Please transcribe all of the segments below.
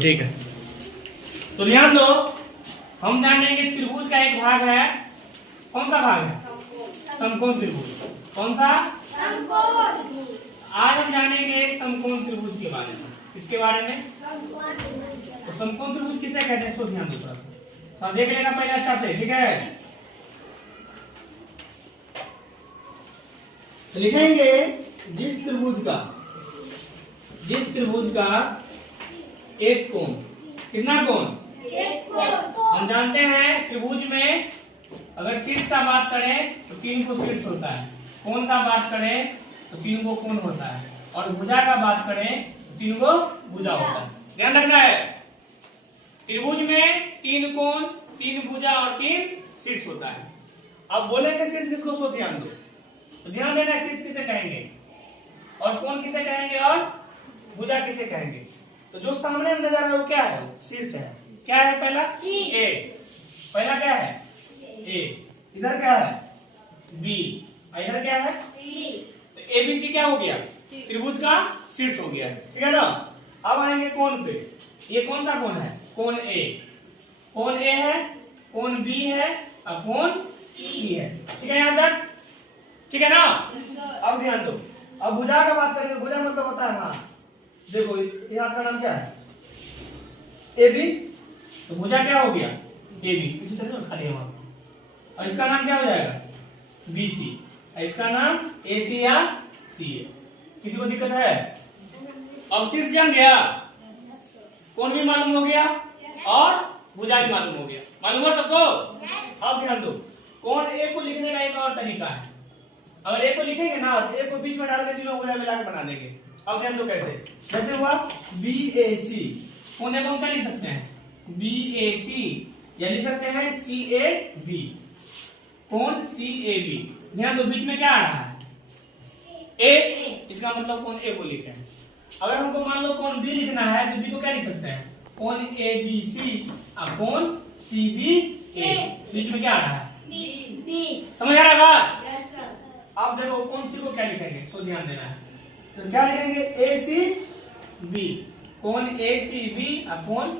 ठीक है। तो ध्यान दो, हम जानेंगे त्रिभुज का एक भाग है, कौन सा भाग है? समकोण त्रिभुज। कौन सा? समकोण। आज हम जानेंगे समकोण त्रिभुज के बारे में। किसके बारे में? तो समकोण त्रिभुज किसे कहते हैं, इसको ध्यान दो थोड़ा सा, तो देख लेना पहले अच्छा से, ठीक है। तो लिखेंगे जिस त्रिभुज का एक कोण, कितना कोण? एक कोण। हम जानते हैं त्रिभुज में अगर शीर्ष का बात करें तो 3 को शीर्ष होता है, कोण का बात करें तो 3 को कोण होता है, और भुजा का बात करें तो 3 को भुजा होता है। ध्यान रखना है, त्रिभुज में 3 कोण, 3 भुजा और 3 शीर्ष होता है। अब बोलेंगे शीर्ष किसको, सो ध्यान दो। तो ध्यान देना, शीर्ष किसे कहेंगे और कोण किसे कहेंगे और भुजा किसे कहेंगे। तो जो सामने में नजर आ रहा है वो क्या है? शीर्ष है। क्या है? पहला ए, पहला क्या है? ए। इधर क्या है? बी। इधर क्या है? सी। तो ए बी सी क्या हो गया? त्रिभुज का शीर्ष हो गया, ठीक है ना। अब आएंगे कोण पे। ये कौन सा कोण है? कोण ए। कोण ए है, कोण बी है और कोण सी है, ठीक है यहाँ तक, ठीक है ना। अब ध्यान दो, अब भुजा का बात करेंगे। भुजा मतलब होता है, हाँ देखो यहाँ का नाम क्या है? A B. तो भुजा क्या हो गया? A B. इसी तरह खाली है वहां, और इसका नाम क्या हो जाएगा? B C. इसका नाम ए सी या सी ए। किसी को दिक्कत है? अब शीर्ष जान गया, कोण भी मालूम हो गया और भुजा भी मालूम हो गया, मालूम हो सबको? अब ध्यान दो, कोण ए को लिखने का एक और तरीका है। अगर ए को लिखेंगे ना तो ए को बीच में डाल के तीनों भुजा मिला के बना देंगे। अब ध्यान दो कैसे, जैसे हुआ बी ए सी, कोण ए को क्या लिख सकते हैं? बी ए सी, या लिख सकते हैं सी ए बी, कोण सी ए बी। ध्यान दो बीच में क्या आ रहा है? ए। इसका मतलब कोण ए को लिखे। अगर हमको मान लो कोण बी लिखना है तो बी को क्या लिख सकते हैं? कोण ए बी सी और कोण सी बी ए। बीच में क्या आ रहा है? बी। समझ आ रहा है बात? अब देखो कोण सी को क्या लिखेंगे, तो ध्यान देना है। तो क्या लिखेंगे? ए सी बी, कोण ए सी बी और कोण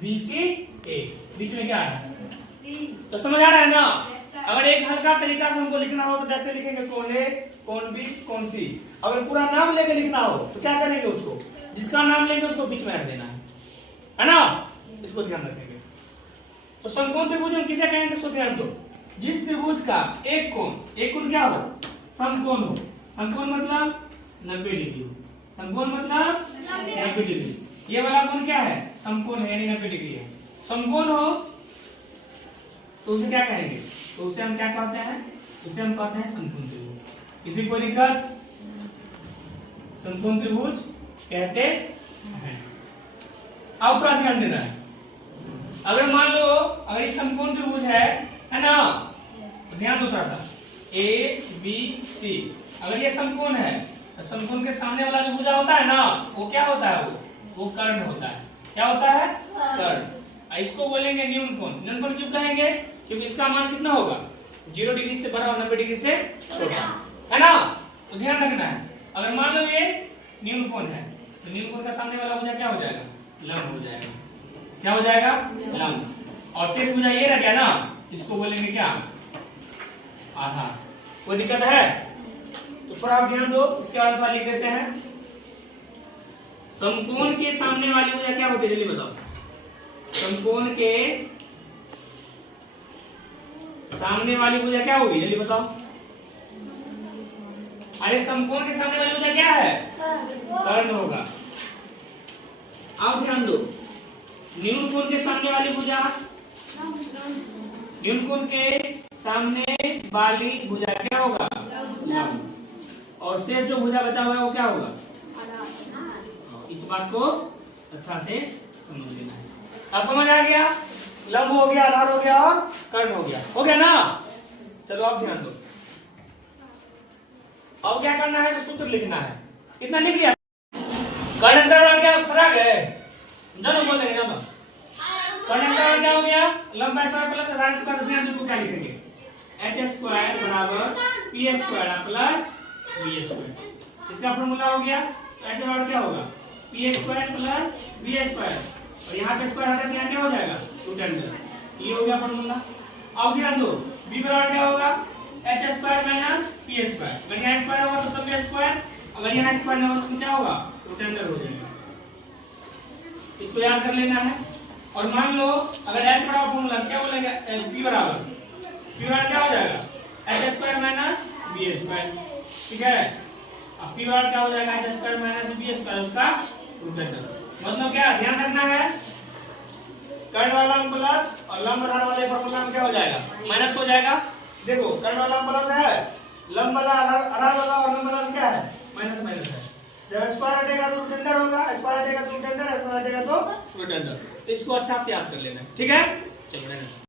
बी सी ए। बीच में क्या आ रहा है? तो समझ आ रहा है ना। अगर एक हल्का तरीका से हमको लिखना हो तो डायरेक्ट लिखेंगे कोण ए, कोण बी, कोण सी। अगर पूरा नाम लेके लिखना हो तो क्या करेंगे? उसको जिसका नाम लेंगे उसको बीच में रख देना है ना। इसको ध्यान रखेंगे। तो समकोण त्रिभुज हम किसे कहेंगे, सो ध्यान दो। जिस त्रिभुज का एक कोण क्या हो? समकोण हो। समकोण मतलब 90 डिग्री हो। समकोण मतलब 90 डिग्री। ये वाला कोण क्या है? समकोण है, यानी 90 डिग्री है। समकोण हो तो उसे क्या कहेंगे? तो उसे हम क्या कहते हैं? उसे हम कहते हैं समकोण त्रिभुज। किसी को दिक्कत? समकोण त्रिभुज कहते हैं। अब थोड़ा ध्यान देना है, अगर मान लो अगर ये समकोण त्रिभुज है ना, तो ध्यान दो थोड़ा सा, ए बी सी। अगर ये समकोण है तो समकोण के सामने वाला जो भुजा होता है ना, वो क्या होता है? वो कर्ण होता है। क्या होता है? कर्ण। इसको बोलेंगे न्यून कोण। न्यून कोण क्यों कहेंगे? क्योंकि इसका मान कितना होगा? 0 डिग्री से बड़ा और 90 डिग्री से छोटा, है ना। तो ध्यान रखना है, अगर मान लो ये न्यून कोण है तो न्यून कोण का सामने वाला भुजा क्या हो जाएगा? लंब हो जाएगा। क्या हो जाएगा? लंब। और शेष भुजा ये रह गया ना, इसको बोलेंगे क्या? आधा। कोई दिक्कत है? तो थोड़ा आप ध्यान दो, इसके बाद थोड़ा लिख देते हैं। समकोण के सामने वाली भुजा क्या होती है, जल्दी बताओ। समकोण के सामने वाली भुजा क्या होगी, जल्दी बताओ। अरे समकोण के सामने वाली भुजा क्या है? कर्ण होगा। अब ध्यान दो, न्यून कोण के सामने वाली भुजा, न्यून कोण के सामने वाली भुजा क्या होगा? लंब। और शेष जो भुजा बचा हुआ है वो क्या होगा? इस बात को अच्छा से समझ लेना है। अब समझ आ गया? लंब हो गया, आधार हो गया और कर्ण हो गया ना। चलो अब ध्यान दो, अब क्या करना है? जो सूत्र लिखना है, इतना लिख लिया। कर्ण का क्या फर्क है? जानो बोलेंगे जानो। कर्ण का क्या हो गया? लंब ऐसा प्लस आधार स्क्वायर। ध्यान दो क्या लिखेंगे? h² बराबर p² प्लस v²। इसका फॉर्मूला हो गया, h बराबर क्या होगा? p² plus v²। और यहाँ पे स्क्वायर हटा दिया क्या हो जाएगा रूट अंडर। ये हो गया फॉर्मूला। अब ध्यान दो b बराबर क्या होगा h square minus p square. अगर यहाँ स्क्वायर होगा तो सब स्क्वायर, अगर यहाँ स्क्वायर होगा तो क्या होगा रूट अंडर हो जाएगा। इसको याद कर लेना है। और मान लो अगर h बराबर फॉर्मूला क्या बोलेगा p बराबर क्या हो जाएगा h square minus b square. ठीक है, अब p बराबर क्या हो जाएगा h square minus b square उसका रूट अंडर। मतलब क्या ध्यान रखना है, कर्ण वाला प्लस और लंब आधार वाले फॉर्मूला में क्या हो जाएगा माइनस हो जाएगा। देखो कर्ण वाला प्लस है, लंब वाला आधार वाला और लंब वाला क्या है माइनस माइनस है। जब स्क्वायर हटेगा तो रूट अंडर होगा, स्क्वायर हटेगा तो रूट अंडर, स्क्वायर हटेगा तो रूट अंडर। इसको अच्छा से याद कर लेना, ठीक है। चलो